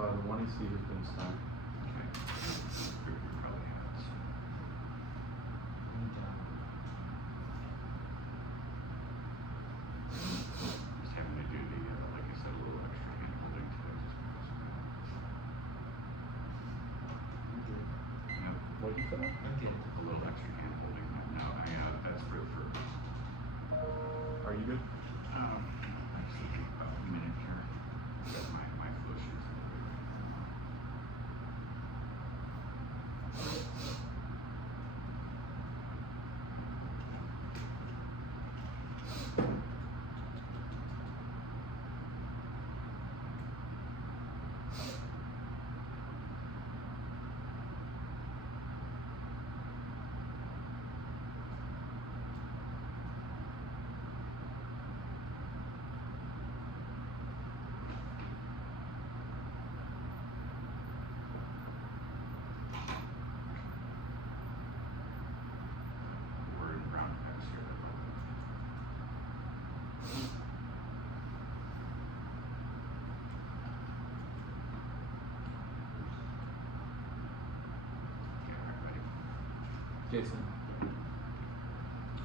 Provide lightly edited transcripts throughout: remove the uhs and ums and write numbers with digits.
The one AC has been stuck. Okay. Probably has. Just having to do the, like I said, a little extra hand holding today. Yep. What did you say? A little extra hand holding. No, that's for. Are you good? I just need about a minute here. Got my flow sheets. We're in round X here. Okay, ready? Jason.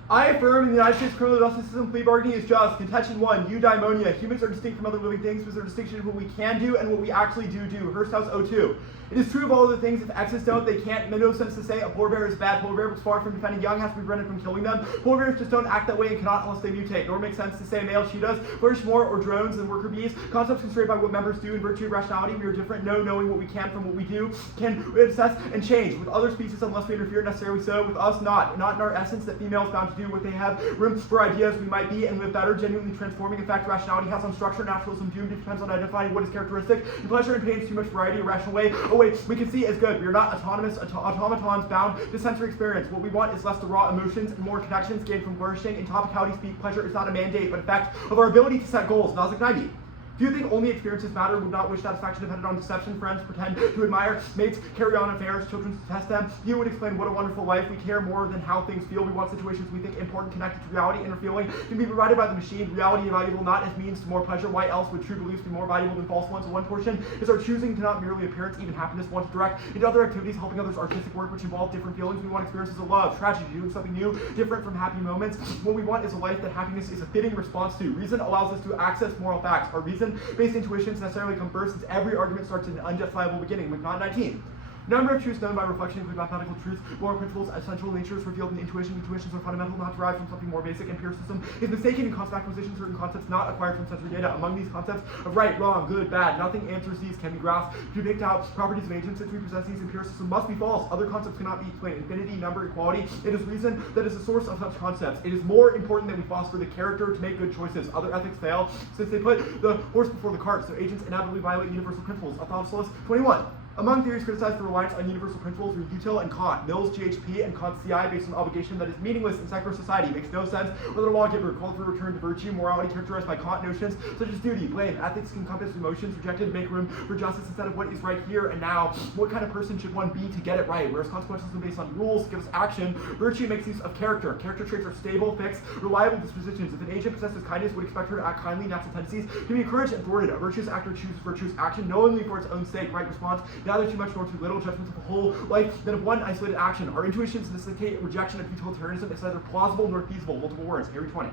I affirm in the United States criminal justice system, plea bargaining is just. Contention 1, Eudaimonia. Humans are distinct from other living things because there's a distinction of what we can do and what we actually do. Hearst House 02. It is true of all other things. If X's don't, they can't. No sense to say a polar bear is bad. Polar bear was far from defending young, has to be prevented from killing them. Polar bears just don't act that way and cannot unless they mutate. Nor makes sense to say male cheetahs flourish more or drones than worker bees. Concepts constrained by what members do in virtue of rationality. We are different. Knowing what we can from what we do, can assess and change. With other species, unless we interfere necessarily so. With us, not. Not in our essence that females bound to do what they have room for ideas we might be and live better, genuinely transforming. In fact, rationality has some structure, naturalism doomed. It depends on identifying what is characteristic. And pleasure and pain is too much variety, a rational way. Oh wait, we can see as good. We are not autonomous automatons bound to sensory experience. What we want is less the raw emotions and more connections gained from flourishing. In topicality speak, pleasure is not a mandate, but a fact of our ability to set goals. Nozick 90. Do you think only experiences matter? Would not wish satisfaction depended on deception? Friends pretend to admire, mates carry on affairs, children detest them. You would explain what a wonderful life. We care more than how things feel. We want situations we think important, connected to reality. Inner feeling can be provided by the machine. Reality valuable not as means to more pleasure. Why else would true beliefs be more valuable than false ones? One portion is our choosing to not merely appearance, even happiness. Want to direct into other activities, helping others, artistic work, which involve different feelings. We want experiences of love, tragedy, doing something new, different from happy moments. What we want is a life that happiness is a fitting response to. Reason allows us to access moral facts. Our reason-based intuition necessarily come first, since every argument starts in an unjustifiable beginning. McNaught 19. Number of truths known by reflection include mathematical truths, moral principles, essential natures revealed in intuition. Intuitions are fundamental, not derived from something more basic. Empiricism is mistaken in constant acquisition, certain concepts not acquired from sensory data. Among these concepts of right, wrong, good, bad, nothing answers these can be grasped. To pick out properties of agents, since we possess these, empiricism must be false. Other concepts cannot be explained. Infinity, number, equality. It is reason that is the source of such concepts. It is more important that we foster the character to make good choices. Other ethics fail, since they put the horse before the cart, so agents inevitably violate universal principles. Athopoulos 21. Among theories criticized for reliance on universal principles were Util and Kant. Mill's GHP and Kant's CI based on obligation that is meaningless in secular society. Makes no sense whether a lawgiver called for a return to virtue, morality characterized by Kant notions such as duty, blame, ethics encompass emotions, rejected to make room for justice instead of what is right here and now. What kind of person should one be to get it right? Whereas consequences are based on rules, gives action. Virtue makes use of character. Character traits are stable, fixed, reliable dispositions. If an agent possesses kindness, would expect her to act kindly. Natural tendencies can be encouraged and thwarted. A virtuous actor chooses virtuous action knowingly for its own sake. Right response, neither too much nor too little. Judgments of a whole life than of one isolated action. Our intuitions necessitate rejection of utilitarianism. It's neither plausible nor feasible. Multiple words. Area 20.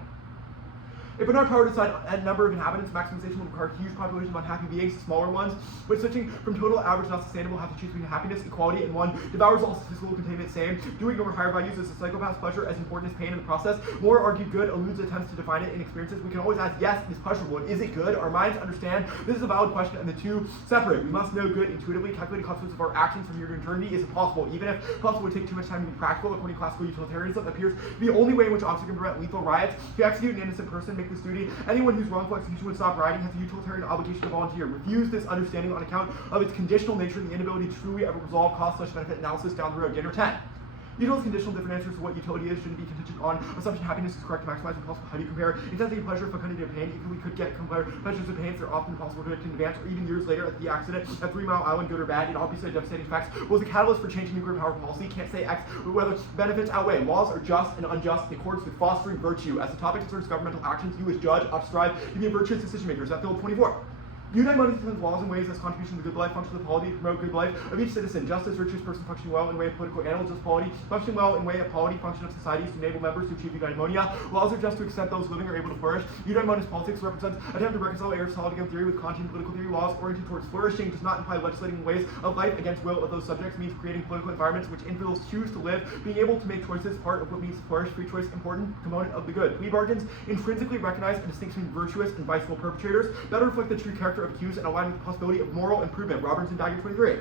If in our power to decide a number of inhabitants, maximization will require huge populations of unhappy beings, smaller ones, but switching from total average not sustainable, have to choose between happiness, equality, and one devours all statistical containment, same. Doing over higher values is a psychopath's pleasure as important as pain in the process. More argued good eludes attempts to define it in experiences. We can always ask, yes, it is pleasurable. Is it good? Our minds understand this is a valid question and the two separate. We must know good intuitively. Calculating consequences of our actions from here to eternity is impossible. Even if possible would take too much time to be practical, according to classical utilitarianism, appears to be the only way in which officers can prevent lethal riots. To execute an innocent person, make this duty. Anyone whose wrongful execution would stop rioting has a utilitarian obligation to volunteer. Refuse this understanding on account of its conditional nature and the inability to truly ever resolve cost/benefit analysis down the road. Dinner 10. Util is conditional. Different answers to what utility is shouldn't be contingent on assumption happiness is correct to maximize when possible. How do you compare intensity of pleasure, fecundity of pain? Equally could get compare pleasures of pains. They're often impossible to predict in advance or even years later. At the accident at 3 Mile Island, good or bad, it obviously had devastating effects. Was the catalyst for changing nuclear power policy? Can't say X, but whether benefits outweigh. Laws are just and unjust in accordance with fostering virtue. As the topic concerns governmental actions, you as judge ought to strive to be a virtuous decision maker. Is that Bill 24? Eudaimonia defines laws and ways as contribution to good life, function of the polity to promote good life of each citizen, justice, virtuous person functioning well in way of political animal, just polity, functioning well in way of polity, function of societies to enable members to achieve eudaimonia. Laws are just to accept those living are able to flourish. Eudaimonia's politics represents attempt to reconcile Aristotelian theory with Kantian political theory. Laws oriented towards flourishing does not imply legislating ways of life against will of those subjects, means creating political environments which individuals choose to live, being able to make choices, part of what means to flourish, free choice, important component of the good. Plea bargains intrinsically recognize a distinction between virtuous and viceful perpetrators, better reflect the true character of accused and align with the possibility of moral improvement. Robertson, Dagger 23.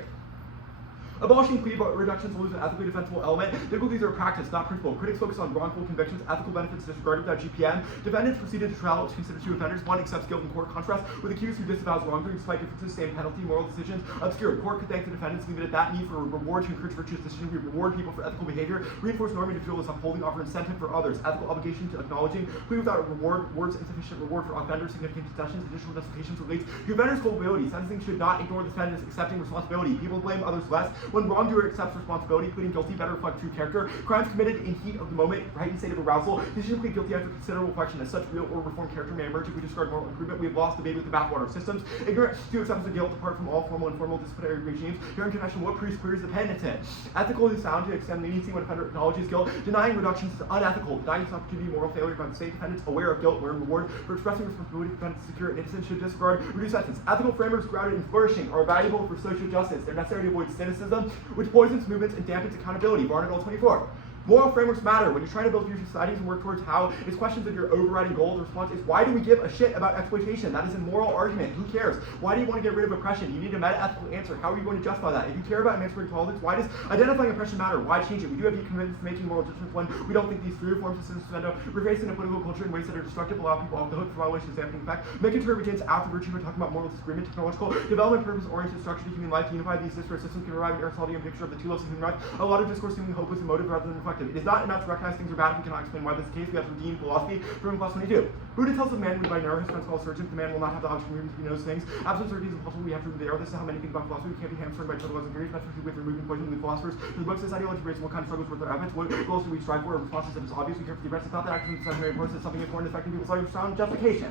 Abolishing plea reductions will lose an ethically defensible element. Difficulties are practice, not principle. Critics focus on wrongful convictions, ethical benefits disregarded without GPM. Defendants proceeded to trial to consider two offenders. One accepts guilt in court, contrast with accused who disavows wrongdoing despite differences, same penalty, moral decisions obscure. Court could thank the defendants, leave it at that. Need for a reward to encourage virtuous decisions. We reward people for ethical behavior. Reinforce normative fuel is upholding, offer incentive for others. Ethical obligation to acknowledging. Plea without a reward, rewards insufficient reward for offenders, significant concessions, additional justifications relates to offenders' culpability. Sentencing should not ignore the defendant's accepting responsibility. People blame others less when wrongdoer accepts responsibility. Pleading guilty better reflect true character. Crimes committed in heat of the moment, heightened state of arousal. Decision to plead guilty after considerable reflection. As such, real or reformed character may emerge if we discard moral improvement. We have lost the baby with the bathwater. Systems ignorant to acceptance of guilt apart from all formal and informal disciplinary regimes. Here international, what priest clears the penitent? Ethical is sound to extend leniency when offender acknowledges guilt. Denying reductions is unethical. Denying this opportunity, moral failure by the state. Defendants aware of guilt, learn reward for expressing responsibility. Defendants secure and innocent should disregard reduce sentence. Ethical frameworks grounded in flourishing are valuable for social justice. They're necessary to avoid cynicism, which poisons movements and dampens accountability. Barnacle 24. Moral frameworks matter. When you're trying to build future societies and work towards how, it's questions of your overriding goal. The response is, why do we give a shit about exploitation? That is a moral argument. Who cares? Why do you want to get rid of oppression? You need a meta-ethical answer. How are you going to justify that? If you care about emancipating politics, why does identifying oppression matter? Why change it? We do have to be committed to making moral judgments when we don't think these three reforms systems end up refacing a political culture in ways that are destructive, allow people off the hook for violations of damaging effect. Making sure it begins after virtue. We're talking about moral disagreement, technological development, purpose-oriented structure to human life. To unify these disparate systems can provide an Aristotelian picture of the two levels of human life. A lot of discourse seeming hopeless and motive rather than reflective. It is not enough to recognize things are bad if we cannot explain why this is the case. We have to redeem philosophy from class 22. Buddha tells the man who by narrow his friends called surgeons, the man will not have the option of moving to knows things. Absent certainty is impossible. We have to remove the error. This is how many think about philosophy. We can't be hamstrung by total and periods. That's what with removing poison with philosophers. The book says ideology rates what kind of struggles worth their efforts. What goals do we strive for? Responses that is obvious. We care for the rest. It's not that action is very important. It's something important affecting people's lives. Sound justification.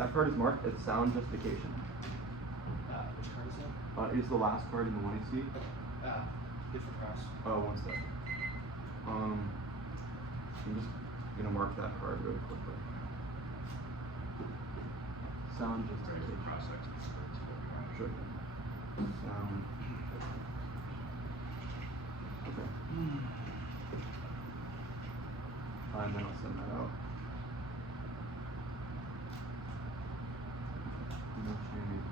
That card is marked as sound justification. Which card is that? It is the last card in the one you see. Different cross. Oh, one sec. I'm just gonna mark that card really quickly. Sound justification. Sure. Sound. Okay. And then I'll send that out. No change.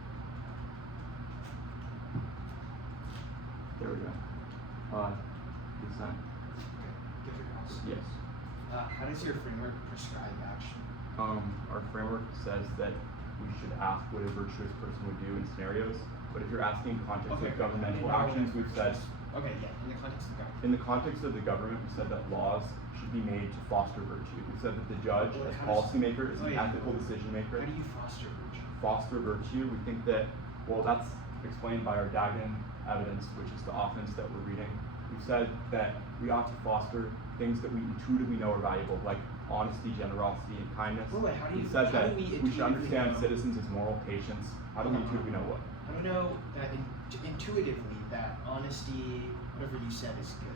There we go. Consent. Different cross. Yes. How does your framework prescribe action? Our framework says that we should ask what a virtuous person would do in scenarios, but if you're asking in context of governmental actions, we've said. Okay, yeah, in the context of government. In the context of the government, we said that laws should be made to foster virtue. We said that the judge, as policymaker, is an ethical decision maker. How do you foster virtue? Foster virtue, we think that, well, that's explained by our Dagan evidence, which is the offense that we're reading. We've said that we ought to foster things that we intuitively know are valuable, like honesty, generosity, and kindness. Well, wait, how do you, we said how that do we should understand know? citizens as moral patients. How do we intuitively know what? How do we know that intuitively that honesty, whatever you said, is good?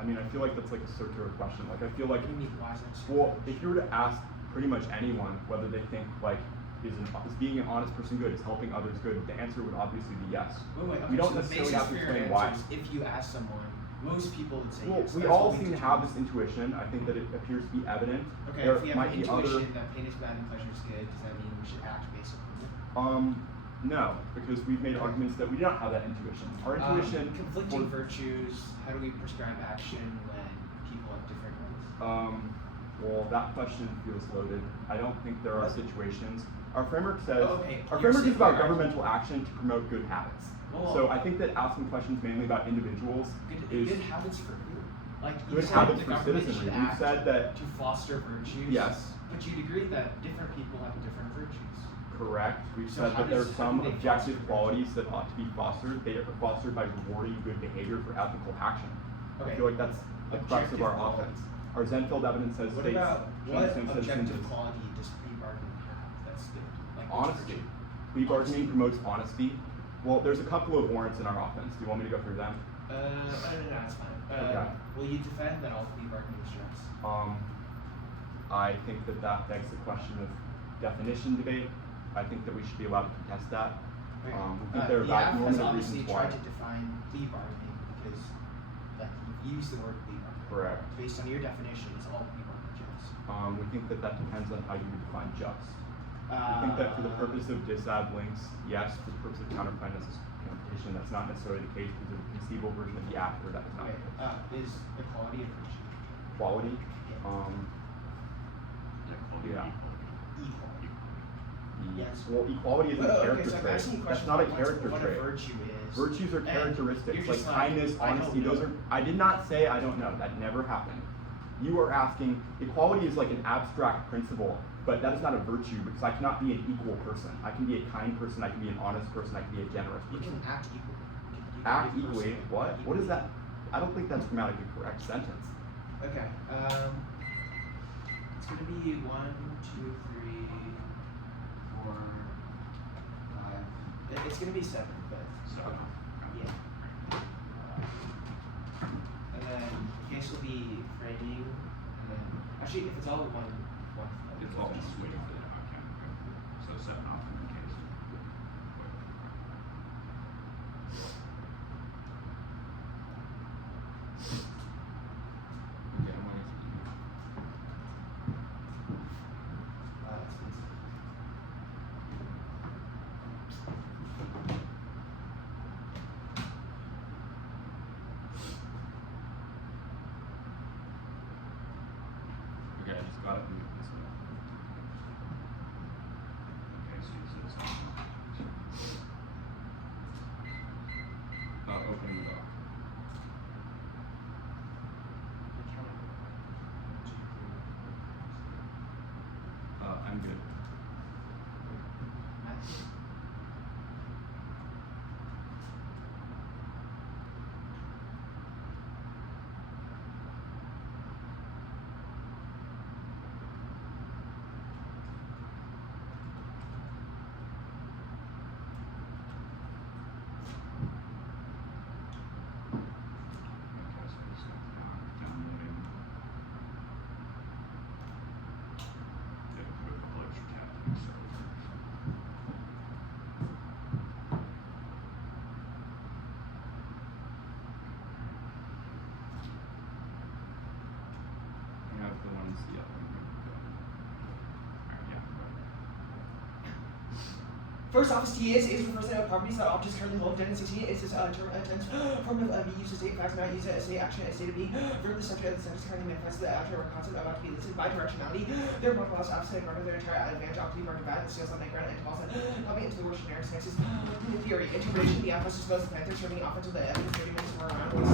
I mean, I feel like that's like a circular question. Like, I feel like, What do you mean, why is that so? well, if you were to ask pretty much anyone whether they think, like, is being an honest person good, is helping others good, the answer would obviously be yes. Wait, okay, We don't so the necessarily basis have to for your explain answer why. is if you ask someone, most people would say Well, yes. we That's all what seem to determine. have this intuition. I think that it appears to be evident. Okay, There if we have might an be other. intuition that pain is bad and pleasure is good, does that mean we should act based on it? No, because we've made arguments that we do not have that intuition. Our intuition. Conflicting virtues, how do we prescribe action when people have different ones? Well, that question feels loaded. I don't think there are situations. Our framework says, our you're framework is saying about our governmental action to promote good habits. Well, So I think that asking questions mainly about individuals is good habits for who? Like you good said, habits the for government citizenry. should We've act said that, to foster virtues. yes, But you'd agree that different people have different virtues. correct. We've So said how that there are does- some how do they objective foster qualities that ought to be fostered. They are fostered by rewarding good behavior for ethical action. I Okay. feel like that's the crux of Objective our qualities. offense. Our Zenfeld evidence says What states about should what understand citizens objective as quality does pre-bargaining have? That's good. Like honesty. Plea bargaining promotes honesty. Well, there's a couple of warrants in our offense. Do you want me to go through them? No, that's fine. Okay. Will you defend that all plea bargaining strips? I think that begs the question of definition debate. I think that we should be allowed to contest that. We think there are has normative obviously reasons why. tried to define plea bargaining because like, you've used the word plea bargaining. Correct. Based on your definition, it's all plea bargaining just. We think that depends on how you define just. We think that for the purpose of disab links, yes. For the purpose of counterclaim competition, that's not necessarily the case because there's a conceivable version of the act where that is not the case. Is equality a virtue? Quality? Yeah. Equality. Yes. Well, equality isn't a character trait. That's not a character what trait. A virtue is. Virtues are characteristics, like kindness, I honesty. Those are. I did not say I don't know. That never happened. You are asking. Equality is like an abstract principle, but that is not a virtue because I cannot be an equal person. I can be a kind person. I can be an honest person. I can be a generous You person. can act equally. Act equally. What? What is that? I don't think that's grammatically correct sentence. Okay. It's gonna be 1, 2, 3, 4, 5. It's gonna be 7, but yeah. And then case will be framing, and then actually if it's all one. It's all just waiting for the count. So 7 off in the case. Okay, I just got it. This one. Okay, so you said something. Opening the door. I'm good. Okay, so just downloading. Yeah, put a couple extra tabs. You have the ones, yeah. Yeah. First office T is refers to properties that objects currently hold. Then 16 is this term attempts form of be used to state facts, not use a state action as state of being. For the subject of the sentence currently manifests the actual or concept about to be listed by directionality. Their multiple opposite and their entire advantage optically marked bad, the scales on the ground and calls it coming into the word generic senses. In theory, integration, the alpha supposes the panther serving off into the evidence 30 minutes more around what is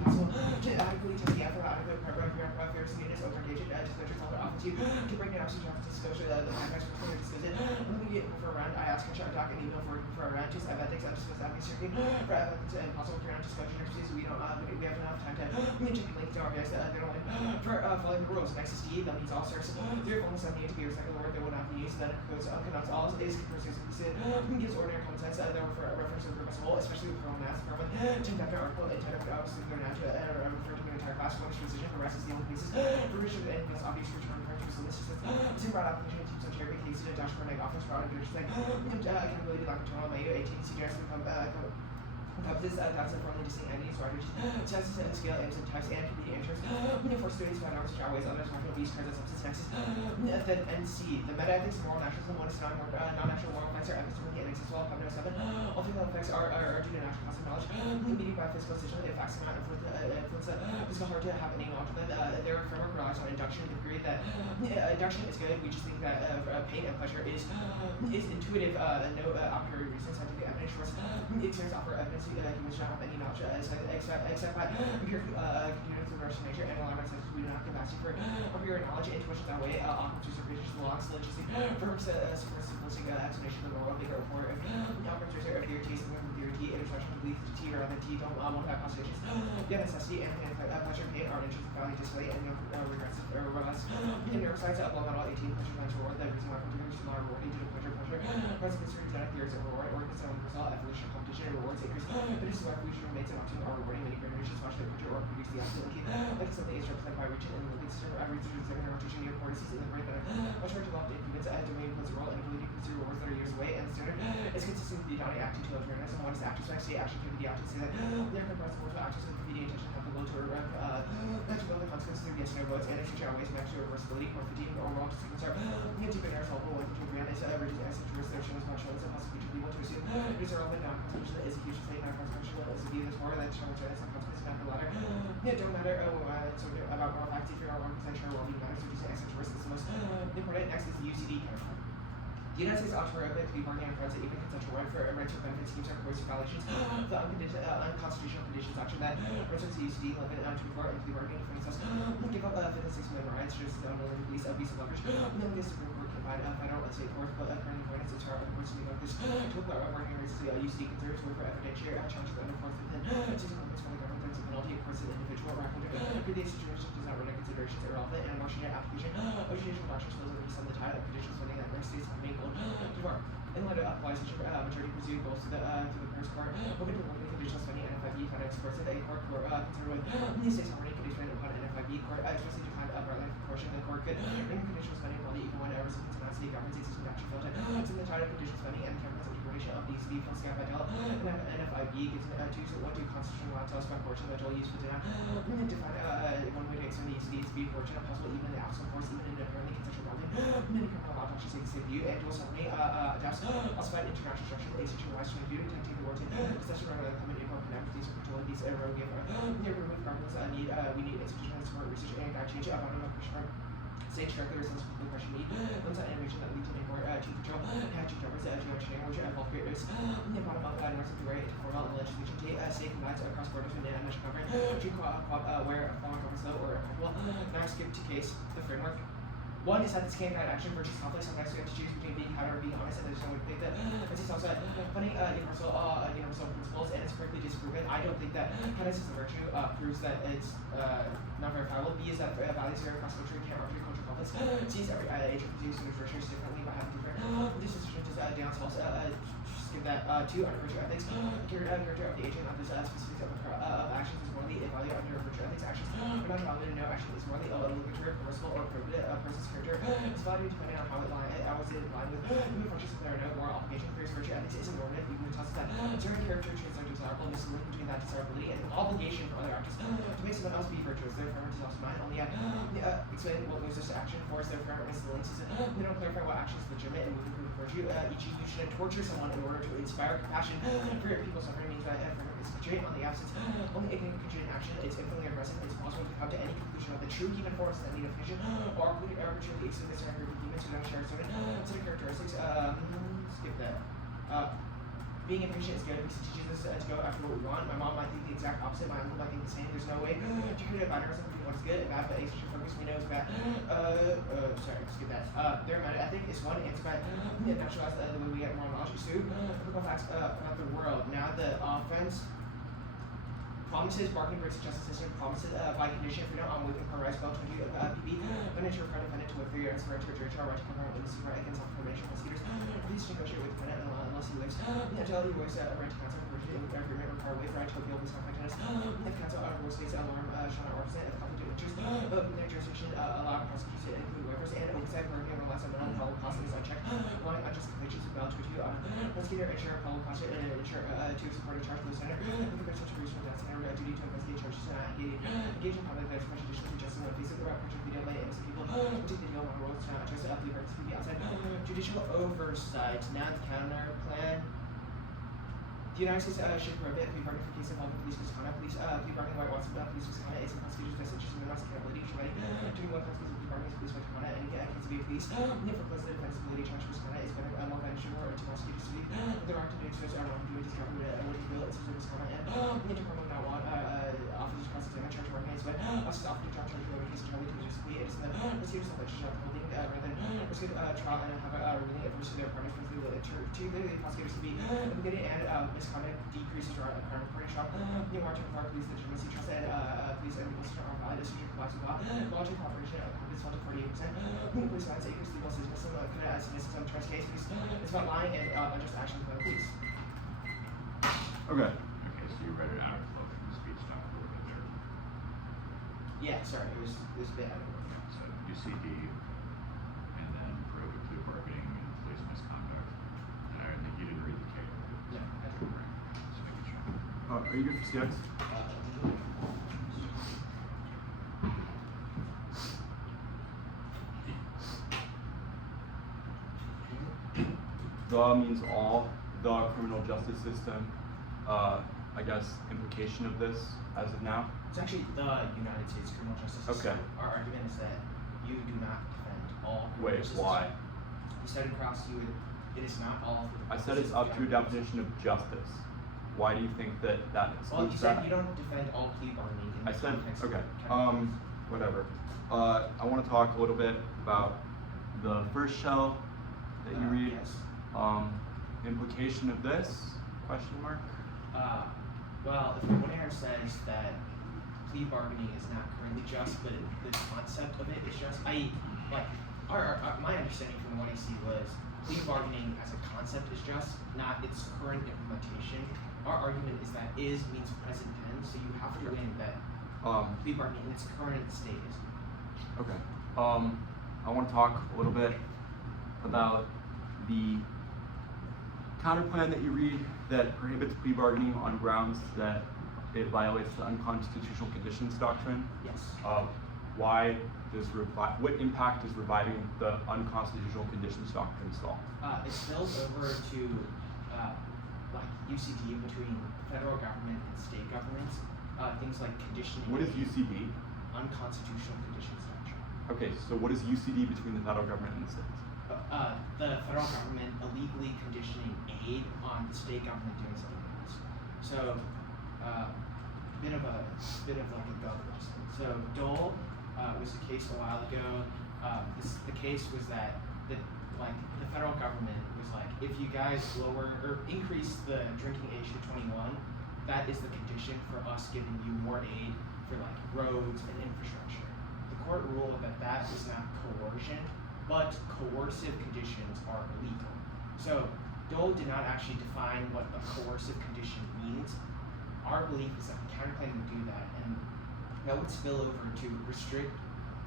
possible to adequately test the alpha adequate fair units over engagement disclosures all often to break down absence of disclosure the context for clear disclosure. When we get for a round, I ask a doc and email for a round, just ethics, I'm just advocacy circuit for ethics and possible turn disclosure next we don't we have enough time to check the link to our guys that they're only for following the rules. Next is D, that means all sources. There are only 78 to be a recycled word that will not be used, that includes cannot all is gives ordinary common sense that refer reference to the purpose whole, especially with math from 10 chapter article and 10 chapter obviously they're not to refer to the entire class one transition, the rest is the only pieces for which and plus obvious return characters. So this is same broad application teams on cherry cases and dashboard like office fraud and like accountability lack of total my 18 CGS encompasses thousands of firmly distinct entities, strategies, tests and scale aims and types and competing interests. For students who have norms, ways, others, natural beasts, kinds of substance nexus. Then NC, the meta ethics, moral naturalism, one is non-natural moral effects are epistemically inaccessible. Upon no 7, all physical effects are due to natural cause of knowledge. Meaning by physical decision, if facts cannot influence physical hard to have any knowledge of them. Their framework relies on induction to the degree that induction is good. We just think that pain and pleasure is intuitive. No a priori reason, scientific evidence, experience offer evidence. Humans don't have any knowledge except by empirical continuous version nature and alignment senses. We do not have capacity for empirical knowledge. Intuition that way often to surface the laws, syllogistic, firms, simplistic explanation of the world, bigger report, operators are theory, taste, and theory, T, introduction to belief, T, rather than T, don't want to have constitutions. Yeah, necessity and pleasure, pain, are interests, value, display, and regressive, or less. In neuroscience, blow model 18, pleasure, pleasure, reward, the reason why particular reward, pleasure, after President Genetic theories of reward, organs and result, evolution, competition, and rewards increase. It is where evolution remains an option or rewarding many generations, watch the picture or produce the absolute key. Like some age represented by region and the limbic system, researchers examine rotation near cortices in the brain that are much more developed in humans. Domain plays a role in ability to pursue rewards that are years away, and the standard is consistent with the Eudaimonia acting to awareness. And one is active, so I say action can be the active, say that they're comprised of multiple actions with the intention have the low to build the consequences of yes, no votes, and if you outweighs an extra reversibility or fatigue or wrong sequence are deep in resolvable when between grand is reducing acid jurisdiction as much as a possibility to be able to assume these are all the non-consequential is a huge state, non-consequential is a view that's more that determines that it's not consequence, not the latter. It don't matter so about moral facts if you're not 1% sure well-being matters, reducing acid jurisdiction is the most important. Next is the UCD counterfront. The United States ought to prohibit to be bargaining on grounds that even consensual right for rights or benefit schemes are coercive violations. The unconstitutional conditions action that returns the UCD limit to before and plea bargaining for themselves. Give up 56 million rights, just police abuse of leverage. Then the Supreme Court can find federal and state courts, but currently point is our other courts to be focused to apply bargaining rights to the UCD conservatives for evidentiary challenges that enforce within 6 months from the government. There's a penalty, of course, the individual record for the situation does not run considerations irrelevant and a motion application of judicial doctrine shows that we send the title of conditions funding that United States have made gold to our in light of applies majority pursued goals to the Paris Court, open to limited conditional spending NFIB found expressed at a court concerned with the state's harmony condition upon NFIB court expressly defined uprightly proportion. The court could bring conditional spending while the even one recipients and state government's existing action felt it. It's in the title of conditional spending and campaigns of determination of the ECB from SCAP by Dell and NFIB gives what do constitutional allowance us by portion that all used for data. We need to find one way to extend the ECD to be portion of possible even in the absence of force, even in apparently consensual bounding. Many criminal law doctrines take the same view and dual sovereignty adapts ossified international structure A section wise 22 to take the war to possession of the common import connectivities or fertilities erogative near remove carbons we need institutional support research and guide change about a question state structure is the question need once that animation that leads to import to control hatching drivers geoengineering which involve great risks in the bottom of north of the right to formal and legislation state combines across borders with national covering to where a foreign government slow or applicable. Now skip to case the framework. One is that this can't guide action versus conflict. Sometimes we have to choose between being counter or being honest, and there's no way to pick that. It's also funny universal principles, and it's correctly disproven. I don't think that kindness is a virtue. Proves that it's not verifiable. B is that values are cross culture can't argue cultural conflicts. C is every age produces virtues differently by having different decisions downselves. Skip that. 2 under virtue ethics. Character of the agent of this specifics of actions is morally evaluated under virtue ethics. Actions are not validated. No action is morally obligatory, permissible, or prohibited. A person's character is valued depending on how it is in line with human functions. If there are no moral obligations, there's virtue ethics isn't normative. Even it tells us that certain character traits are desirable, and there's a link between that desirability and obligation for other actors to make someone else be virtuous. Their framework is also mine. Only explain what moves us to action. Force their framework is the links. They don't clarify what action is legitimate and moving through virtue. Each you shouldn't torture someone in order to inspire compassion for people suffering means that framework is constrained on the absence. Only ignorant constrained action is infinitely aggressive. It's possible to come to any conclusion of the true human force that need definition or arbitrarily exceed the standard of humans who don't share certain characteristics. Skip that. Being impatient is good because it teaches us to go after what we want. My mom might think the exact opposite. My uncle might think the same. There's no way to create a binarism between what's good and bad, but asexual focus we know is bad. Sorry, skip that. Their meta ethic is one, it's bad. Naturalize the way we get moral knowledge. 2, typical facts about the world. Now the offense promises, bargaining breaks the justice system, promises by condition freedom on within car rights, well 20 PB, financial friend defendant to a 3 years for a territorial right to cover witness right against self-determination prosecutors, refuse to negotiate with defendant unless he lives. Until he voices a right to counsel, agreement require way for right to appeal with self-confidence. If counsel out of states alarm shall not represent if conflict of interest, their jurisdiction allow prosecution to include waivers and oversight working on reliance on mental probable cause is unchecked, allowing unjust convictions to balance to prosecutor ensure probable cause ensure to support a charge for the senator, with the person to reach from that senator a duty to investigate charges and engage in public affairs prejudicial to justice in the face of the repression video by innocent people who take the deal on rules to not address the purpose to be outside judicial oversight. Now the counter plan. The United States should prohibit plea bargaining for cases involving police misconduct. Plea bargaining white Watson police misconduct is in prosecutor's best interest and not accountability. Doing what constitutes plea bargaining is police misconduct and case to be a police. If for close the defense ability charge misconduct is better more beneficial to prosecutors to be the right to do so are not doing discovery and what you feel it's misconduct and the Department of Law officers causes damage charge organized when us is often to charge over case entirely to just be it is the procedures of which the holding rather than risk of trial and have a revealing adverse to their parties from the prosecutors to be implicated and misconduct decreases our current party trial. The margin of our police legitimacy trust and police and legal system are valid as you comply with law. Lodging cooperation of companies fell to 48%. Whom police violence acres legal system cynicism trust case because it's about lying and unjust action by the police. Okay. Okay, so you read it out of flow from the speech doc a little bit there. Yeah, sorry, it was a bit out of order. So UCD, and then prohibit plea bargaining and police misconduct. And I think you didn't read the case. No, I didn't. Right. Just making sure. Are you good for CX? The means all. The criminal justice system. I guess implication of this as of now. It's actually the United States criminal justice system. Okay. Our argument is that you do not defend all criminal Wait, justice why? systems. You said across you it is not all. I said it's up to a definition of justice. Why do you think that Well, excludes you said that? you don't defend all plea bargaining in I the said, context okay, of categories. whatever. I want to talk a little bit about the first shell that you read. Yes. Implication of this, question mark? Well, if the one says that plea bargaining is not currently just, but the concept of it is just, my understanding from what I see was plea bargaining as a concept is just, not its current implementation. Our argument is that is means present tense, so you have to win that plea bargaining in its current state is. Okay. I want to talk a little bit about the counterplan that you read that prohibits plea bargaining on grounds that it violates the unconstitutional conditions doctrine. Yes. What impact does reviving the unconstitutional conditions doctrine solve? It spills over to like UCD between federal government and state governments. Things like conditioning. What is UCD? Unconstitutional conditions doctrine. Okay, so what is UCD between the federal government and the states? The federal government illegally conditioning aid on the state government doing something else. So, bit of like a government. So Dole was a case a while ago. The case was that the federal government was like, if you guys lower or increase the drinking age to 21, that is the condition for us giving you more aid for like roads and infrastructure. The court ruled that is not coercion, but coercive conditions are illegal. So Dole did not actually define what a coercive condition means. Our belief is that the counterclaim would do that, and that would spill over to restrict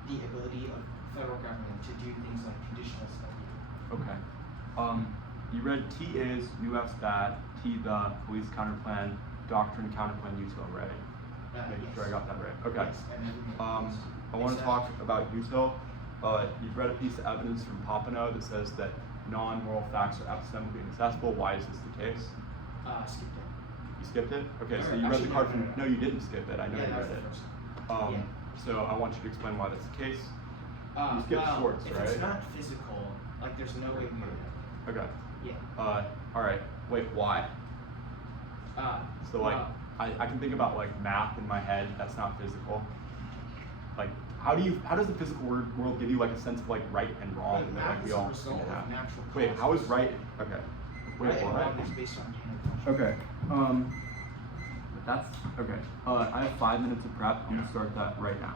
the ability of federal government to do things like conditional spending. Okay. You read T is, UF's bad, T the police counterplan, doctrine counterplan util, right? Making Yes. sure I got that right. Okay. Yes, and then I want to talk about util. You've read a piece of evidence from Pompano that says that non-moral facts are epistemically inaccessible. Why is this the case? Skipped it. You skipped it? Okay, so Or you read actually, the card no, from, no, no. no, you didn't skip it. I know Yeah, you that was read the it. first. Yeah. So I want you to explain why that's the case. You skipped Well, Schwartz, if right? it's not physical, like there's no way we would know. Okay. Yeah. All right. Wait, why? So like, well, I can think about like math in my head. That's not physical. Like, how does the physical world give you like a sense of like right and wrong? but that, math like, is we a all result seem to have? of natural Wait, how is causes. right? Okay. Wait, Right and what? wrong is based on canon. Okay. That's okay. I have 5 minutes of prep. I'm gonna start that right now.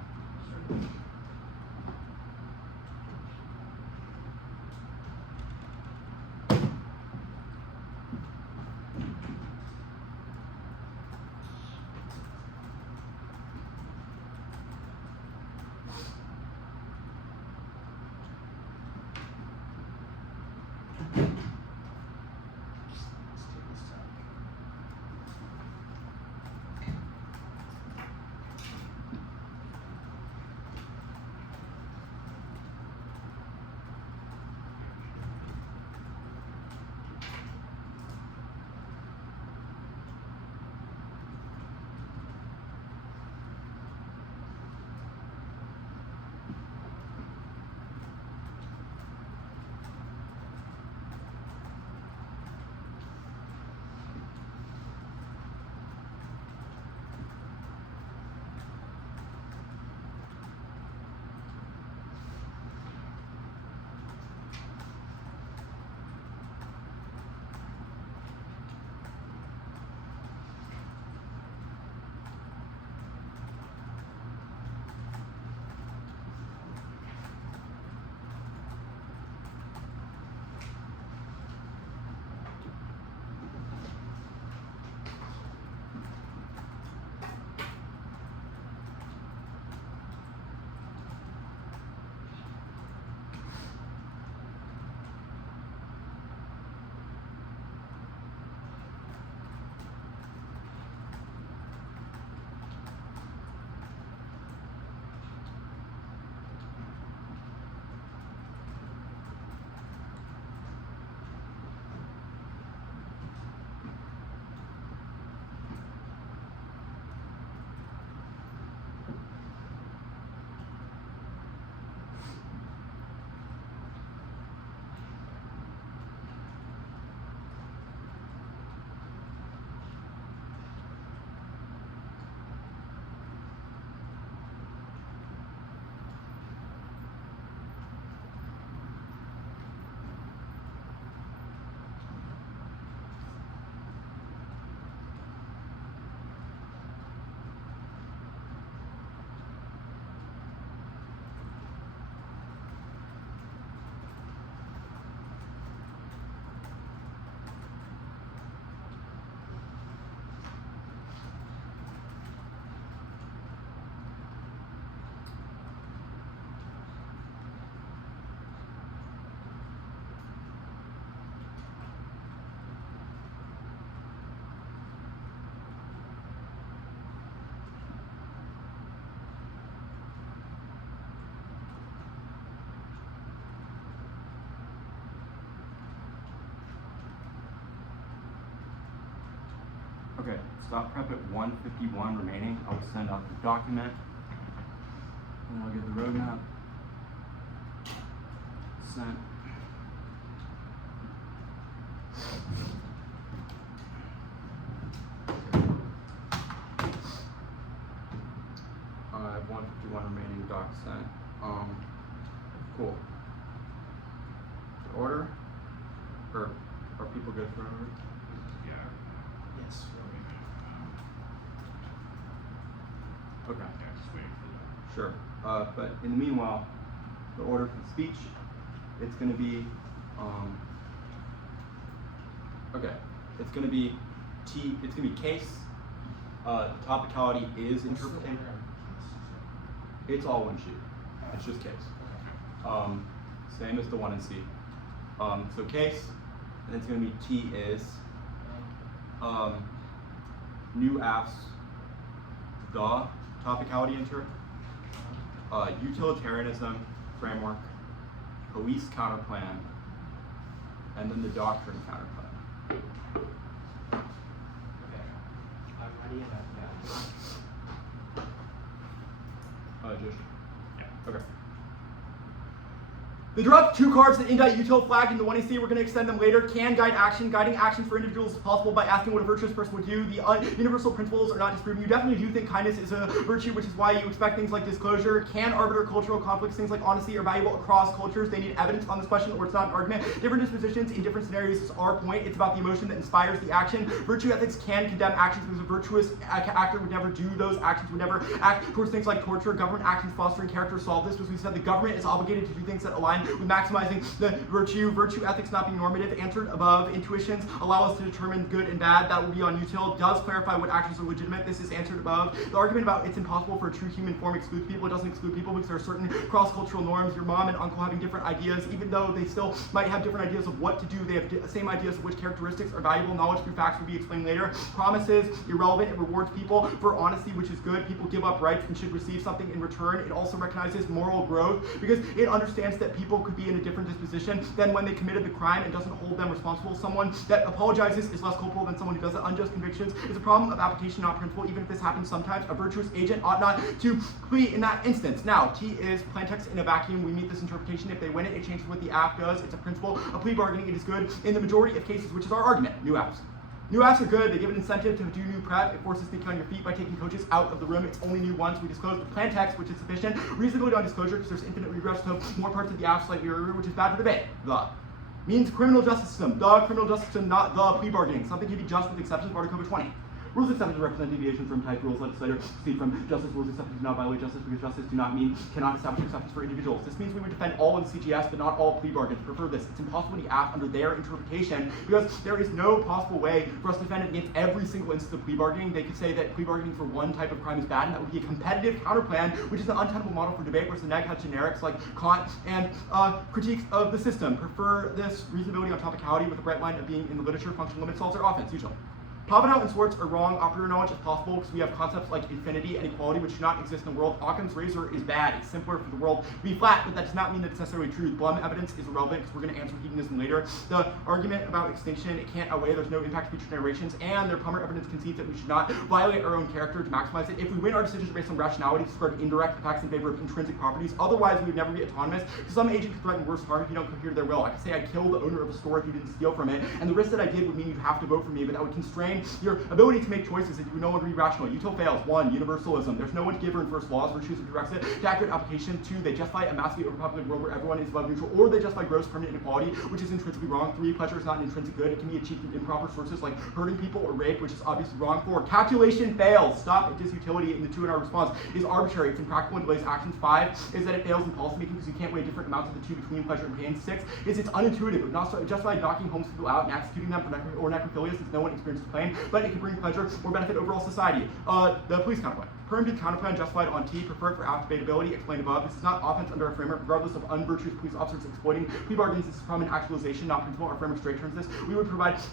Let's take this out. Okay, stop prep at 1:51 remaining. I'll send out the document. And I'll get the roadmap sent. I have 1:51 remaining, doc sent. Cool. Order? Or are people good for order? Yeah. Yes. Okay. Yeah, just waiting for that. Sure. But in the meanwhile, the order for the speech, it's going to be, okay, it's going to be it's going to be case. The topicality is interpretation. It's all one sheet. It's just case. Same as the one in C. So case, and it's going to be T is new apps, the topicality inter, utilitarianism framework, police counterplan, and then the doctrine counterplan. Okay. I'm ready and I've got Josh. Yeah. Okay. They dropped 2 cards that indict util flag in the 1AC. We're going to extend them later. Can guide action. Guiding action for individuals is possible by asking what a virtuous person would do. The universal principles are not disproven. You definitely do think kindness is a virtue, which is why you expect things like disclosure. Can arbiter cultural conflicts, things like honesty, are valuable across cultures? They need evidence on this question, or it's not an argument. Different dispositions in different scenarios is our point. It's about the emotion that inspires the action. Virtue ethics can condemn actions because a virtuous actor would never do those actions, would never act towards things like torture. Government actions fostering character solve this, because we said the government is obligated to do things that align with maximizing the virtue ethics not being normative. Answered above. Intuitions allow us to determine good and bad. That will be on util. Does clarify what actions are legitimate. This is answered above. The argument about it's impossible for a true human form excludes people. It doesn't exclude people because there are certain cross-cultural norms. Your mom and uncle having different ideas, even though they still might have different ideas of what to do, they have the same ideas of which characteristics are valuable. Knowledge through facts will be explained later. Promises irrelevant. It rewards people for honesty, which is good. People give up rights and should receive something in return. It also recognizes moral growth because it understands that people could be in a different disposition than when they committed the crime and doesn't hold them responsible. Someone that apologizes is less culpable than someone who does it. Unjust convictions is a problem of application, not principle. Even if this happens sometimes, a virtuous agent ought not to plea in that instance. Now, T is plain text in a vacuum. We meet this interpretation. If they win it, it changes what the app does. It's a principle. A plea bargaining, it is good in the majority of cases, which is our argument. New apps. New apps are good. They give an incentive to do new prep. It forces thinking on your feet by taking coaches out of the room. It's only new once. We disclose the plan text, which is sufficient. Reasonability on disclosure, because there's infinite regress to more parts of the app, slightly earlier, which is bad for debate. The means criminal justice system. The criminal justice system, not the plea bargaining. Something can be just with exceptions of Article 20. Rules accepted to represent deviation from type rules. Legislator proceed from justice. Rules accepted do not violate justice because justice do not mean cannot establish exceptions for individuals. This means we would defend all in CGS, but not all plea bargains. Prefer this. It's impossible to act under their interpretation because there is no possible way for us to defend it against every single instance of plea bargaining. They could say that plea bargaining for one type of crime is bad, and that would be a competitive counterplan, which is an untenable model for debate, whereas the neg has generics like Kant and critiques of the system. Prefer this reasonability on topicality with a bright line of being in the literature. Function limit solves our offense, usually. Pavanel and Swartz are wrong. Operator knowledge is possible because we have concepts like infinity and equality which do not exist in the world. Occam's razor is bad. It's simpler for the world to be flat, but that does not mean that it's necessarily true. Blum evidence is irrelevant because we're going to answer hedonism later. The argument about extinction, it can't outweigh. There's no impact to future generations, and their Plummer evidence concedes that we should not violate our own character to maximize it. If we win, our decisions are based on rationality, disregard indirect effects in favor of intrinsic properties. Otherwise, we would never be autonomous. Some agent could threaten worse harm if you don't cohere to their will. I could say I killed the owner of a store if you didn't steal from it, and the risk that I did would mean you'd have to vote for me, but that would constrain your ability to make choices that you would no longer be rational. Util fails. 1. Universalism. There's no one to give or enforce laws, virtues, and directs it to accurate application. 2. They justify a massively overpopulated world where everyone is above neutral, or they justify gross permanent inequality, which is intrinsically wrong. 3. Pleasure is not an intrinsic good. It can be achieved through improper sources like hurting people or rape, which is obviously wrong. 4. Calculation fails. Stop at disutility, and the 2 in our response is arbitrary. It's impractical and delays actions. 5 is that it fails in policymaking because you can't weigh different amounts of the 2 between pleasure and pain. 6 is it's unintuitive. It not justify knocking homeless people out and executing them or necrophilia since no one experienced pain, but it can bring pleasure or benefit overall society. The police counterplan. Permitted counterplan justified on T, preferred for apt debatability, explained above. This is not offense under our framework, regardless of unvirtuous police officers exploiting plea bargains. This is from an actualization, not principle. Our framework straight turns this.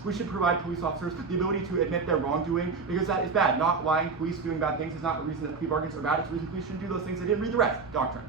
We should provide police officers the ability to admit their wrongdoing because that is bad. Not lying police doing bad things is not a reason that plea bargains are bad. It's a reason police shouldn't do those things. They didn't read the rest. Doctrine.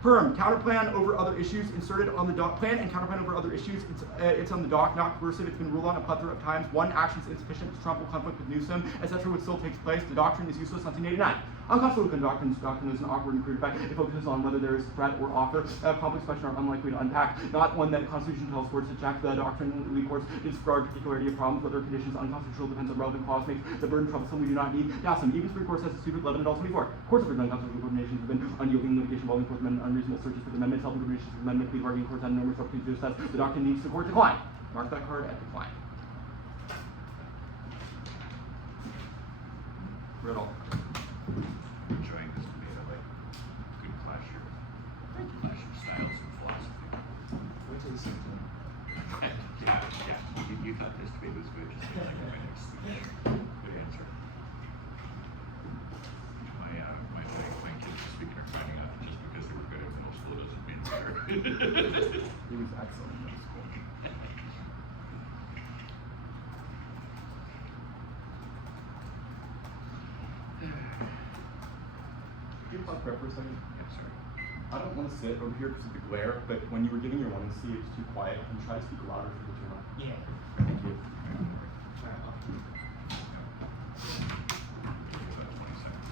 Perm, counterplan over other issues inserted on the doc. Plan and counterplan over other issues. It's on the doc, not coercive. It's been ruled on a plethora of times. One action is insufficient to trump conflict with Newsom, etc. Which still takes place. The doctrine is useless. 1989. Unconstitutional doctrine is an awkward and crude fact. It focuses on whether there is threat or offer. A complex question are unlikely to unpack. Not one that the Constitution tells courts to check. The doctrine lead courts to disregard particularity of problems. Whether conditions unconstitutional depends on relevant cause makes the burden troublesome. We do not need to ask them. Even Supreme Court says it's stupid. 11 and all 24. Courts have written unconstitutional coordinations have been unyielding litigation involving Fourth Amendment, unreasonable searches for the amendment, self-incriminations for the amendment, plea bargaining courts had enormous opportunities to assess. The doctrine needs the court decline. Mark that card at decline. Riddle. Enjoying this debate. I like good clash your styles and philosophy. Wait till the same time. yeah. You thought this debate was good. Just like my next speech. Good answer. My kids this week are finding out just because they were good at middle school doesn't mean they're He was excellent in middle school. Can you pause prep for a second? Yeah, sorry. I don't want to sit over here because of the glare, but when you were giving your 1 and C, it's too quiet. Can you try to speak louder for the camera? Yeah. Thank you. Alright, I'll keep Give that 20 seconds.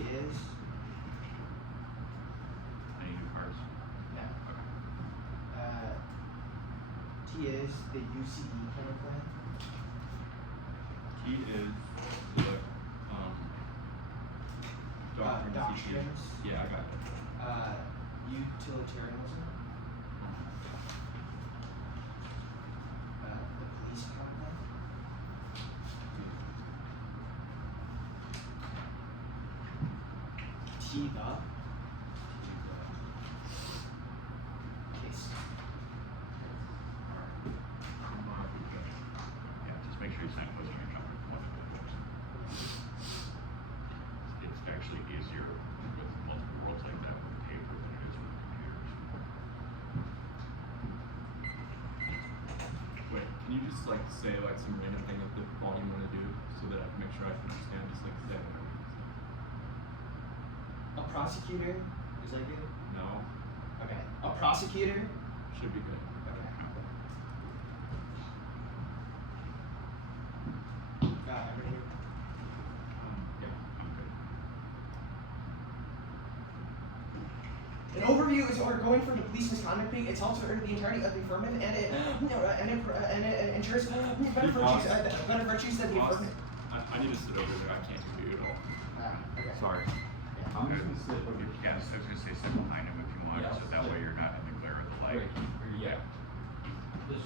is. Any new cards? Yeah. Okay. T is the UCD counterplan. T is the doctrines. Doctrines. Yeah, I got it. Utilitarianism. The police counterplan. T the case. Yeah, just make sure you sign those on your cover. It's actually easier with multiple worlds like that with paper than it is with computers. Wait, can you just like say like some random thing that the volume want to do so that I can make sure I can understand? Just like say whatever. A prosecutor. Is that good? No, Okay. A prosecutor. should be good. Okay. Everybody here? Yeah. I'm good. An overview is we're going from the police misconduct peak. It's also the entirety of the affirmative, and it ensures better virtues that the Pause. affirmative. I need to sit over there. I can't hear you at all. Okay. Sorry. Yeah. I'm just gonna sit over here. Yeah, so I was gonna say sit behind him if you want, Yeah, so that way you're not in the glare of the light. Yeah. You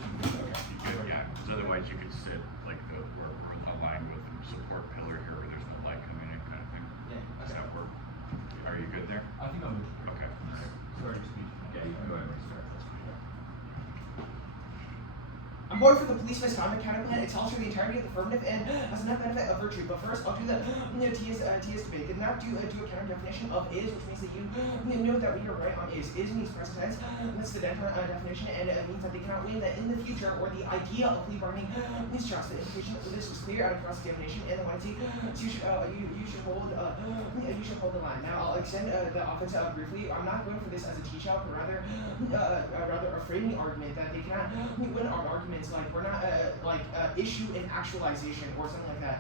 could, yeah, because otherwise you could sit like where we're aligned with the support pillar here where there's no light coming in kind of thing. Yeah. Does that work? Are you good there? I think I'm good. Okay. Sorry to speak. Yeah, you can go ahead. I'm going for the police misconduct counterplan. It's also the entirety of the affirmative and has a net benefit of virtue. But first, I'll do the T is debate. Did not do a counter definition of is, which means that you know that we are right on is. Is means present tense. That's the definition, and it means that they cannot win. That in the future, or the idea of plea bargaining is just the implication that this was clear out of cross examination and the one T. So you should hold the line. Now I'll extend the offense briefly. I'm not going for this as a teach out, but rather a framing argument that they cannot win our arguments. Like we're not issue an actualization or something like that.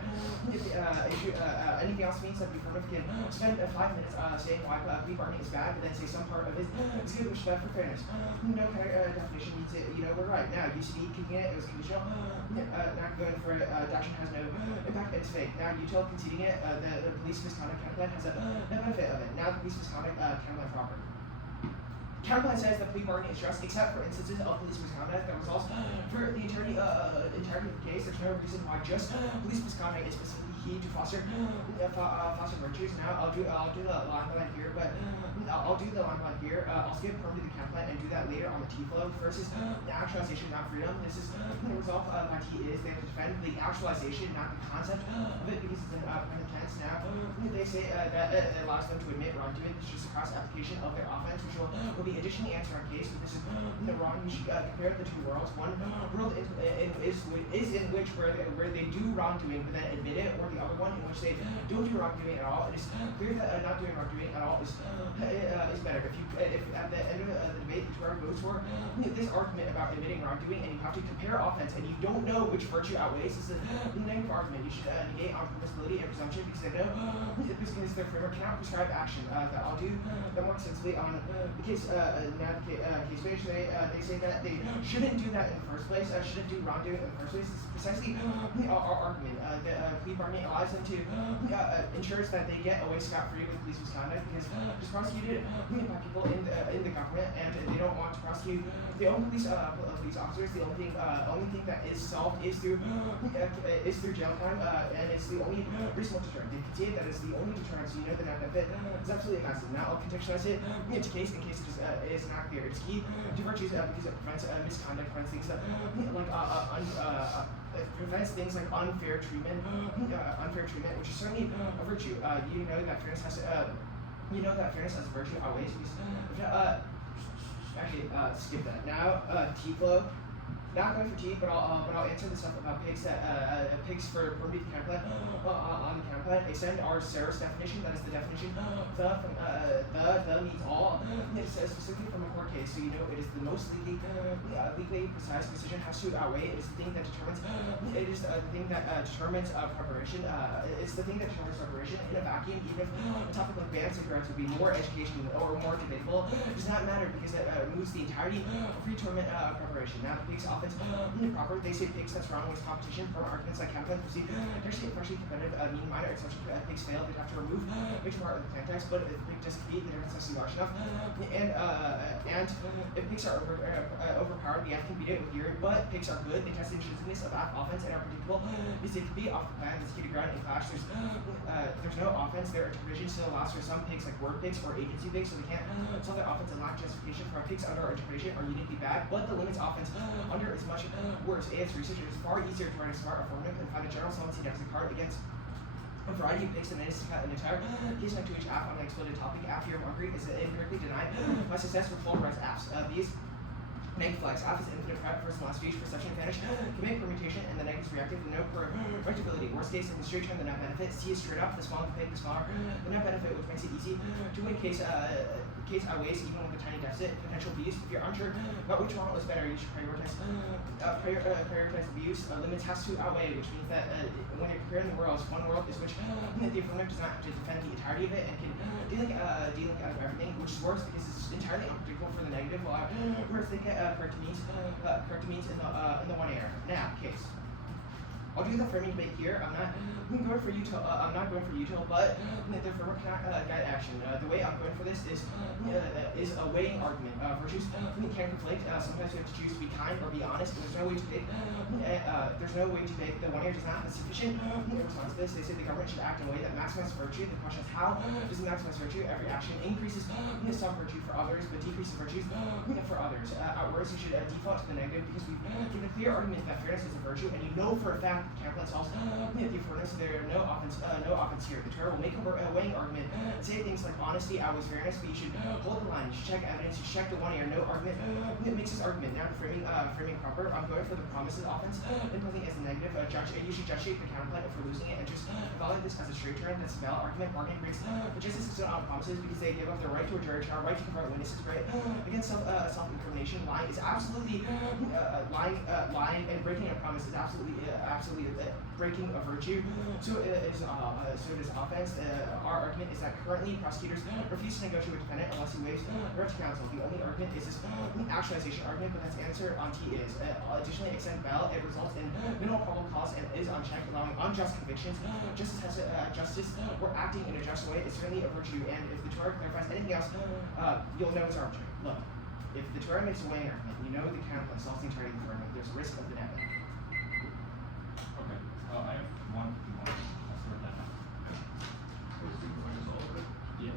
Anything else means that the affirmative can spend 5 minutes saying why plea bargaining is bad, but then say some part of it is good, which is bad for fairness. No definition means it. We're right. Now UCD kicking it was conditional. Not going for it. Doctrine has no impact. It's fake. Now util conceding it. The police misconduct counterplan has a benefit of it. Now the police misconduct counterplan proper. Counterplan says that plea bargaining is just except for instances of police misconduct that results for the entirety of the case. There's no reason why just police misconduct is specifically key to foster virtues. Now I'll do the line here, but I'll do the line here. I'll skip perm to the counterplan and do that later on the T flow. First is the actualization, not freedom. This is the result of my T is they have to defend the actualization, not the concept of it, because it's in present tense. Now they say that it allows them to admit wrongdoing. It's just a cross application of their offense, which will be additionally answered on case, but this is wrong. You should compare the two worlds. One world is in which where they do wrongdoing but then admit it, or the other one in which they don't do wrongdoing at all. It is clear that not doing wrongdoing at all is better. If at the end of the debate the two goes for this argument about admitting wrongdoing, and you have to compare offense, and you don't know which virtue outweighs, this is a negative argument. You should negate on permissibility and presumption, because they know because their framework cannot prescribe action. That I'll do that more extensively on the case. Now the case page, they say that they shouldn't do that in the first place. Shouldn't do wrongdoing in the first place. This is precisely our argument. The plea bargaining allows them to ensures that they get away scot-free with police misconduct, because it's prosecuted by people in the government, and they don't want to prosecute their own police officers. The only thing that is solved is through jail time, and it's the only reasonable deterrent. They concede that it's the only deterrent, so you know the net benefit is absolutely massive. Now I'll contextualize it into case in case it is not clear. It's key to virtues because it prevents misconduct, prevents things that prevents things like unfair treatment, which is certainly a virtue. You know that fairness has a virtue outweighs. Actually, skip that. Now T flow. Not going for T, but I'll answer the stuff about pigs that pigs for permitted counterplan on the counterplan. Extend our Serif's definition. That is the definition. The means all. It is specifically from a court case, so you know it is the most legally precise precision has to outweigh. It is the thing that determines. It is the thing that determines preparation. It's the thing that determines preparation in a vacuum. Even if a topic like banned cigarettes would be more educational or more debatable, it does not matter because it removes the entirety of pre-tournament preparation. Now the pigs offense proper. They say pigs that's wrong with competition from arguments like counterplan proceed. They're saying partially competitive, mean minor exception. Pigs fail. They'd have to remove major part of the context, but if the pig doesn't compete, the difference has to be large enough. And if pigs are overpowered, the F can beat it with Yuri, but pigs are good. They test the intrusiveness of offense and are predictable. They say to be off the plan, this key to ground in clash. There's no offense. Their interpretation still allows for some pigs like word pigs or agency pigs, so they can't solve their offense and lack justification for pigs under our interpretation are uniquely bad, but the limits offense under is much worse. AS research is far easier to write a smart affirmative and find a general solvency deficit card against a variety of pigs than it is to cut an entire case to each half on an exploded topic after your mockery is empirically denied by success with polarized apps. These negative flags. Alpha is infinite prep, first and last speech, perception advantage, can make permutation, and the negatives reactive with no correctability. Worst case, in the straight term, the net benefit. C is straight up, the smaller the pig, the smaller the net benefit, which makes it easy to win case outweighs even with a tiny deficit. Potential views. If you're unsure about which one was better, you should prioritize the views. Limits has to outweigh, which means that when you're comparing the worlds, one world is which the affirmative does not have to defend the entirety of it and can dealing out of everything, which is worse because it's entirely unpredictable for the negative. Whereas they get correct means in the one error. Now, case. I'll do the framing debate here. I'm not going for util, but the framer cannot guide action. The way I'm going for this is a weighing argument. Virtues can conflict. Sometimes you have to choose to be kind or be honest. There's no way to pick. The one here does not have sufficient response to this. They say the government should act in a way that maximizes virtue. The question is how does it maximize virtue? Every action increases some virtue for others, but decreases virtues for others. At worst, you should default to the negative because we've given a clear argument that fairness is a virtue, and you know for a fact counterplan solves the affirmative, so there are no offense here. The Torah will make a weighing argument and say things like honesty outweighs fairness, but you should hold the line. You should check evidence. You should check the one here. No argument makes this argument. Now framing proper. I'm going for the promises offense imposing as a negative. You should judge shape the counterplan if we're losing it and just evaluate this as a straight term. That's a valid argument. Bargaining breaks the justice system on promises because they give up their right to a jury trial, right to confront witnesses, right against self-incrimination. Lying is absolutely lying and breaking a promise is absolutely breaking a virtue. So does offense. Our argument is that currently prosecutors refuse to negotiate with defendant unless he waives right to counsel. The only argument is this actualization argument, but that's answer on T is. Additionally, extend bail. It results in minimal probable cause and is unchecked, allowing unjust convictions. Justice or acting in a just way is certainly a virtue. And if the Torah clarifies anything else, you'll know it's arbitrary. Look, if the Torah makes a weighing argument, you know the counterplan solves the entirety of the argument. There's a risk of the net. Okay. I have one. I'll start that now. Yeah.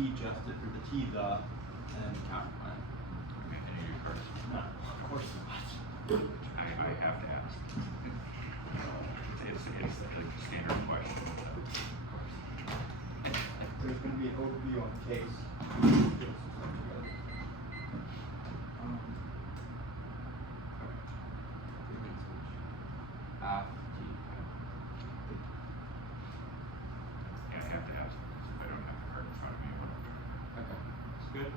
T just it, or the T the, and then the counterpoint. Okay, any of your cards? No, of course not. I have to ask. It's a standard question. There's going to be an overview on the case. Half T. Yeah, I have to ask because if I don't have the card in front of me, what I'm doing. Okay. It's good.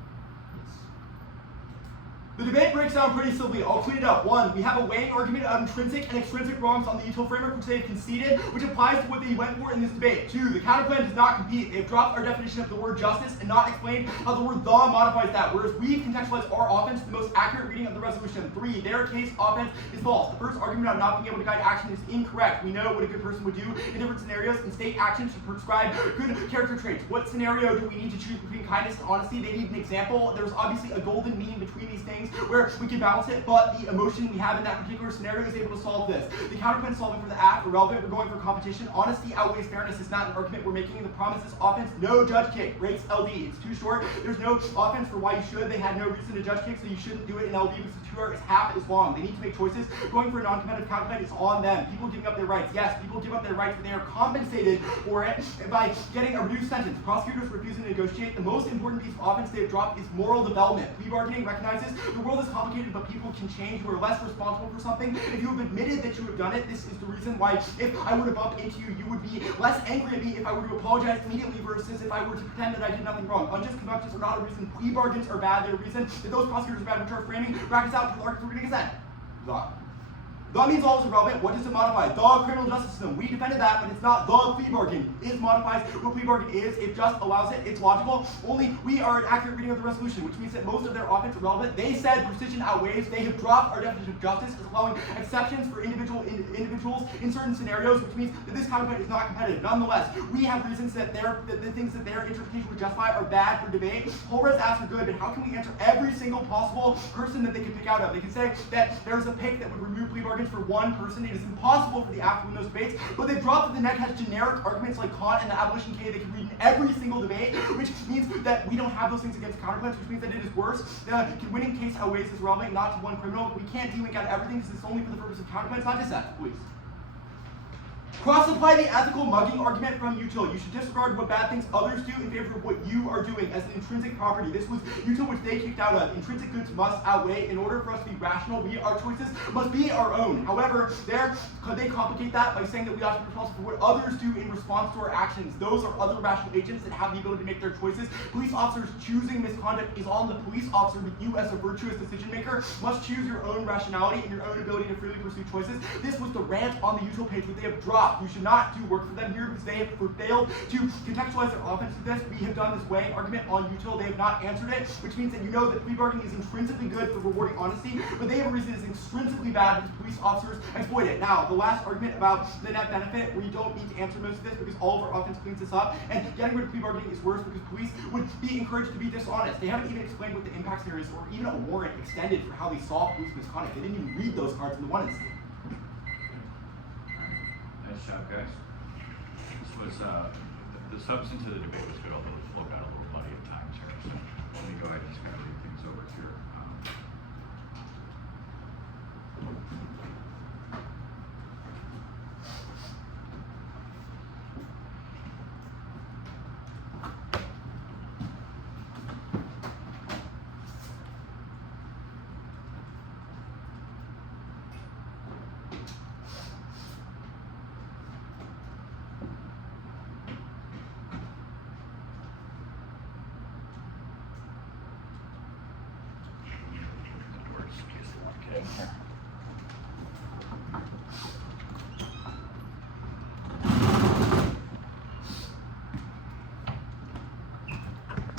The debate breaks down pretty simply. I'll clean it up. One, we have a weighing argument of intrinsic and extrinsic wrongs on the util framework, which they have conceded, which applies to what they went for in this debate. Two, the counterplan does not compete. They've dropped our definition of the word justice and not explained how the word the modifies that, whereas we contextualize our offense to the most accurate reading of the resolution. Three, their case offense is false. The first argument on not being able to guide action is incorrect. We know what a good person would do in different scenarios, and state action should prescribe good character traits. What scenario do we need to choose between kindness and honesty? They need an example. There's obviously a golden mean between these things where we can balance it, but the emotion we have in that particular scenario is able to solve this. The counterpoint solving for the act, irrelevant, we're going for competition. Honesty outweighs fairness is not an argument we're making. The promise is offense, no judge kick. Rates LD, it's too short. There's no offense for why you should. They had no reason to judge kick, so you shouldn't do it in LD because the 2 hour is half as long. They need to make choices. Going for a non-competitive counterpoint is on them. People giving up their rights. Yes, people give up their rights, but they are compensated for it by getting a reduced sentence. Prosecutors refusing to negotiate. The most important piece of offense they have dropped is moral development. Plea bargaining recognizes the world is complicated, but people can change who are less responsible for something. If you have admitted that you have done it, this is the reason why if I were to bump into you, you would be less angry at me if I were to apologize immediately versus if I were to pretend that I did nothing wrong. Unjust conductors are not a reason plea bargains are bad. They're a reason that those prosecutors are bad, which are framing brackets out to the argument we're going to get. The means all is irrelevant. What does it modify? The criminal justice system. We defended that, but it's not the plea bargain. It modifies what plea bargain is. It just allows it. It's logical. Only we are an accurate reading of the resolution, which means that most of their offense are relevant. They said precision outweighs. They have dropped our definition of justice as allowing exceptions for individuals in certain scenarios, which means that this counterpoint is not competitive. Nonetheless, we have reasons that the things that their interpretation would justify are bad for debate. Whole res asks are good, but how can we answer every single possible person that they can pick out of? They can say that there's a pick that would remove plea bargains for one person. It is impossible for the act to win those debates, but they've dropped that the net has generic arguments like Kant and the abolition K they can read in every single debate, which means that we don't have those things against counterpoints, which means that it is worse. The winning case outweighs is relevant, not to one criminal. We can't de-link out everything because it's only for the purpose of counterpoints, not dissent, please. Cross-apply the ethical mugging argument from util. You should disregard what bad things others do in favor of what you are doing as an intrinsic property. This was util which they kicked out of. Intrinsic goods must outweigh. In order for us to be rational, our choices must be our own. However, they complicate that by saying that we ought to be responsible for what others do in response to our actions. Those are other rational agents that have the ability to make their choices. Police officers choosing misconduct is on the police officer, but you as a virtuous decision maker must choose your own rationality and your own ability to freely pursue choices. This was the rant on the util page, but they have dropped. You should not do work for them here because they have failed to contextualize their offense to this. We have done this weighing argument on util. They have not answered it, which means that you know that plea bargaining is intrinsically good for rewarding honesty, but they have a reason it's intrinsically bad because police officers exploit it. Now, the last argument about the net benefit, we don't need to answer most of this because all of our offense cleans this up, and getting rid of plea bargaining is worse because police would be encouraged to be dishonest. They haven't even explained what the impacts here is or even a warrant extended for how they solve police misconduct. They didn't even read those cards in the one instance. Nice job, guys. This was, the substance of the debate was good, although the flow got a little muddy at times here. So let me go ahead and just kind of read things over here. The words, excuse me, okay.